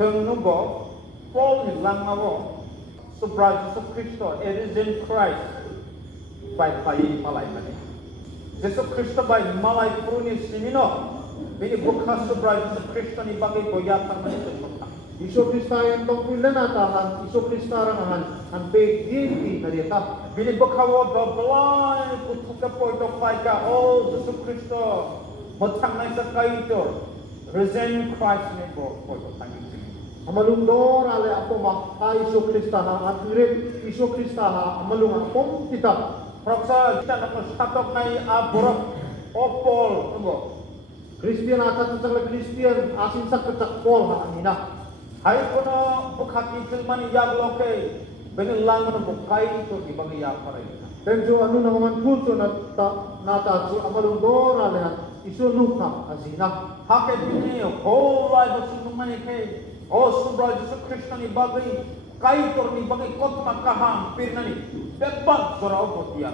Jeng nunggo Paul bilang ngawo Subra Yesus Kristo it is in Christ by malay mani. Yesus Kristo by malay puruni simino bini bukha Subra Yesus Kristo ni bagi boyatan mani tentukan. Isu Krista yang tongkulan atahan, isu Krista rangahan, ang pegiti na dita. Bini bukha wo bablay kutuka poito paika oh Yesus Kristo matang na sa kaito risen Christ ni poito tangin. Amalungdor ale ako ma isu Krista ha at isu Krista ha amalung ako kita. Proksa kita nak statok nai aborok opol tunggu. Kristian akan tentang Kristian asin sa kecakpol ha amina. Hai kono bukhati filmani yag loke benilang kono bukai itu di bagi yag parai. Tenjo anu naman pulso nata su amalungdor ale isu luka azina. Hake bini whole life of sumani ke oh Subra Yesus Kristo ni bagi kaitor ni bagi kotma kaham pirnani bebang sorau botia.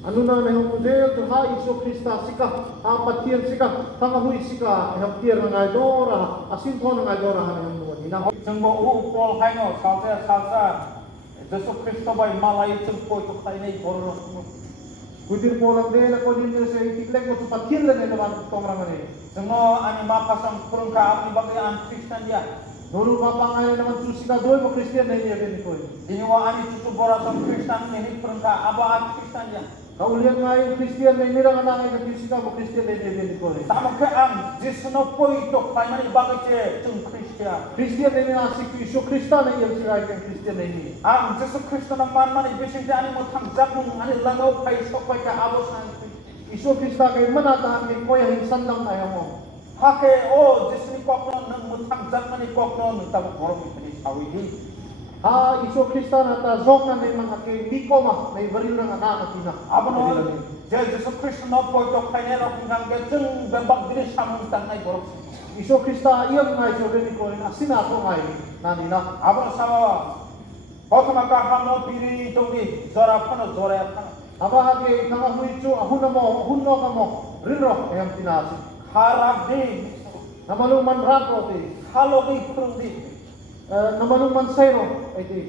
Anu na yung model to ha isu Krista sika apatian sika tangahui sika haptier na dora asin ko na dora han yung nuwina. Jengbo upol haino salsa Yesus Kristo bay malay jengpo itu kainai borong. Kudir polang de na ko din sa itiklek mo patian na naman tomra mani. Jengbo ani makasang kurang ka apni bagi an Kristen dia. Dulu bapak ngayon naman susika doy mo Kristian na iya din ko. Diniwa ani cucu borasong Kristen ini kurang ka aba an Kristen dia. Kaulian ngayon Kristian na inirang anangay na fisika mo Kristian na iya din ko. Sama ke ang jisno poito kainai bagi ce jeng Kristen. Kristian na inasik isu Krista na iya sila yung Kristian na ini. Ang Yesus Kristo ng man ibising ani mo tang jakung ani langaw kay sokay ka abos ang Isu Krista kay manatahan kay ko yung sandang ayaw mo. hake oh Yesus ni kokno ng mutang jakman ni kokno ng tang borong ini sawi. Ha isu Krista na ta zok na may mga kay biko ma may baril ng anak na Abono Yesus Kristo no poito kainero kung ge jeng bembak diri samung tang nai borong. Isu Krista iya mga isu din ko na sinato ngay nanina. Abono sama Hotma ka hamo piri tongi zora pano zora pano. Aba hake kanga huichu ahuna mo rinro ayam tinasi. Harap di Namaluman rato ti. halo di kurung di. Namaluman sayro ay ti.